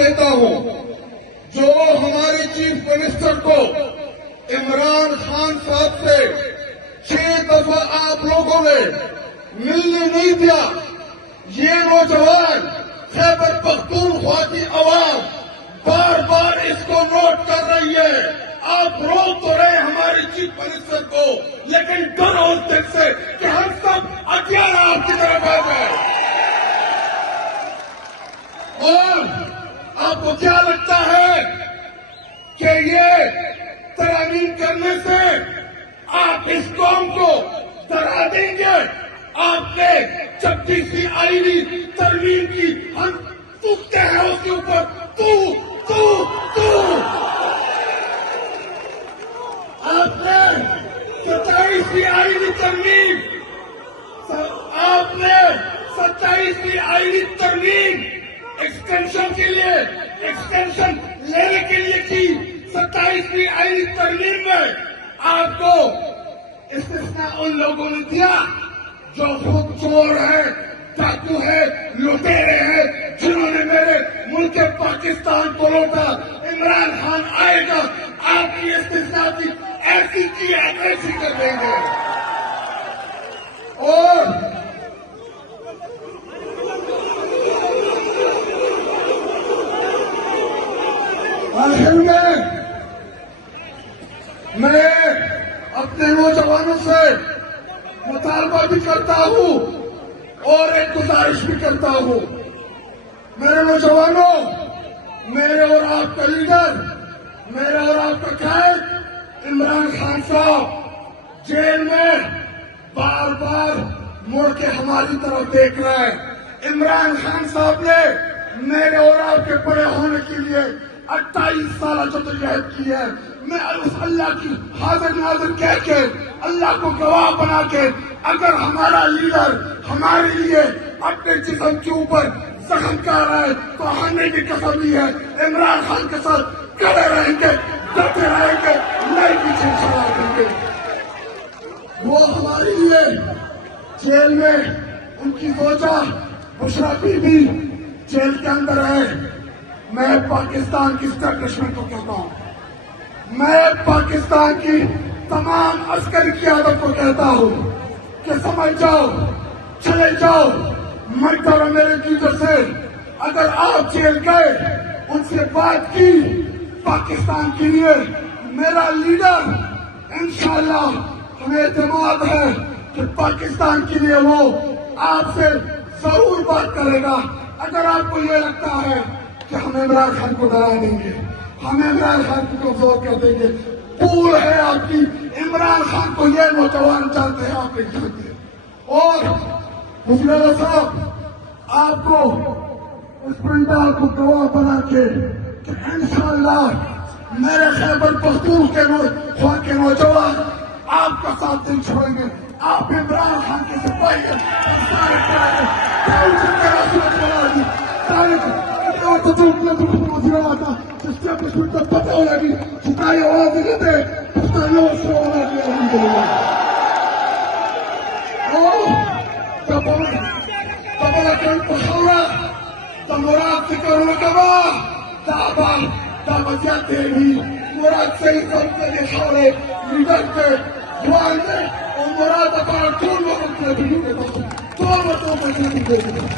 دیتا ہوں، جو ہمارے چیف منسٹر کو عمران خان صاحب سے 6 دفعہ آپ لوگوں نے ملنے نہیں دیا، یہ نوجوان خیبر پختونخوا کی عوام بار بار اس کو نوٹ کر رہی ہے۔ آپ روک تو رہے ہمارے چیف منسٹر کو، لیکن ڈر اس دن سے کہ ہم سب اکیلا آپ کی طرف آ جائیں۔ اور آپ کو کیا لگتا ہے کہ یہ ترامیم کرنے سے آپ اس قوم کو ڈرا دیں گے؟ آپ نے 26ویں آئینی ترمیم کی ہم تھوکتے ہیں اس کے اوپر، آپ نے 27ویں آئینی ترمیم، آپ نے 27ویں آئینی ترمیم ایکسٹینشن کے لیے، ایکسٹینشن لینے کے لیے کی۔ 27ویں آئینی ترمیم میں آپ کو استثناء ان لوگوں نے دیا جو خود چور ہے، ڈاکو ہے، لٹیرے ہیں، جنہوں نے میرے ملک پاکستان کو لوٹا۔ عمران خان آئے گا، آپ کی استثناء کی ایسی کی ایسی کر دیں گے۔ اور آخر میں اپنے نوجوانوں سے مطالبہ بھی کرتا ہوں اور ایک گزارش بھی کرتا ہوں۔ میرے نوجوانوں، میرے اور آپ کا لیڈر، میرے اور آپ کا قائد عمران خان صاحب جیل میں بار بار مڑ کے ہماری طرف دیکھ رہے ہیں۔ عمران خان صاحب نے میرے اور آپ کے بڑے ہونے کے لیے 28 سالہ جدوجہد کی ہے۔ میں اللہ کی حاضر ناظر کہہ کے، اللہ کو گواہ بنا کے، اگر ہمارا لیڈر ہمارے لیے اپنے جسم کے اوپر زخم کر رہا ہے تو ہم نے بھی قسم لی ہے عمران خان کے ساتھ کھڑے رہیں گے، ڈٹے رہیں گے، نہیں پیچھے چھڑا دیں گے۔ وہ ہمارے لیے جیل میں ان کی زوجہ بشرا بی بی جیل کے اندر ہے۔ میں پاکستان کی اسٹیبلشمنٹ کو کہتا ہوں، میں پاکستان کی تمام عسکری قیادت کو کہتا ہوں کہ سمجھ جاؤ، چلے جاؤ، مت کرو میرے لیڈر سے۔ اگر آپ جیل گئے، ان سے بات کی پاکستان کے لیے، میرا لیڈر انشاءاللہ ہمیں اعتماد ہے کہ پاکستان کے لیے وہ آپ سے ضرور بات کرے گا۔ اگر آپ کو یہ لگتا ہے کہ ہم عمران خان کو ڈرا دیں گے، ہم عمران خان کو کمزور کر دیں گے، بھول ہے آپ کی۔ عمران خان کو یہ نوجوان جانتے ہیں، آپ نہیں جانتے۔ اور حسین صاحب، آپ کو اس پنڈال کو گواہ بنا کے کہ انشاءاللہ میرے خیبر پختونخوا کے نوجوان آپ کا ساتھ نہیں چھوڑیں گے۔ آپ عمران خان کے سپاہی ہیں، اسٹیبلشمنٹ کا پتہ ہو لگی، چھٹائی آواز دیتے پختانوں سے آواز دیا الحمدللہ۔ قبل كنت حورا مراد ذكر لكما دعوة يدهي مراد سيطر في حوله لذلك والده ومراد أفعل طول وقت نبيه طول وقت نبيه.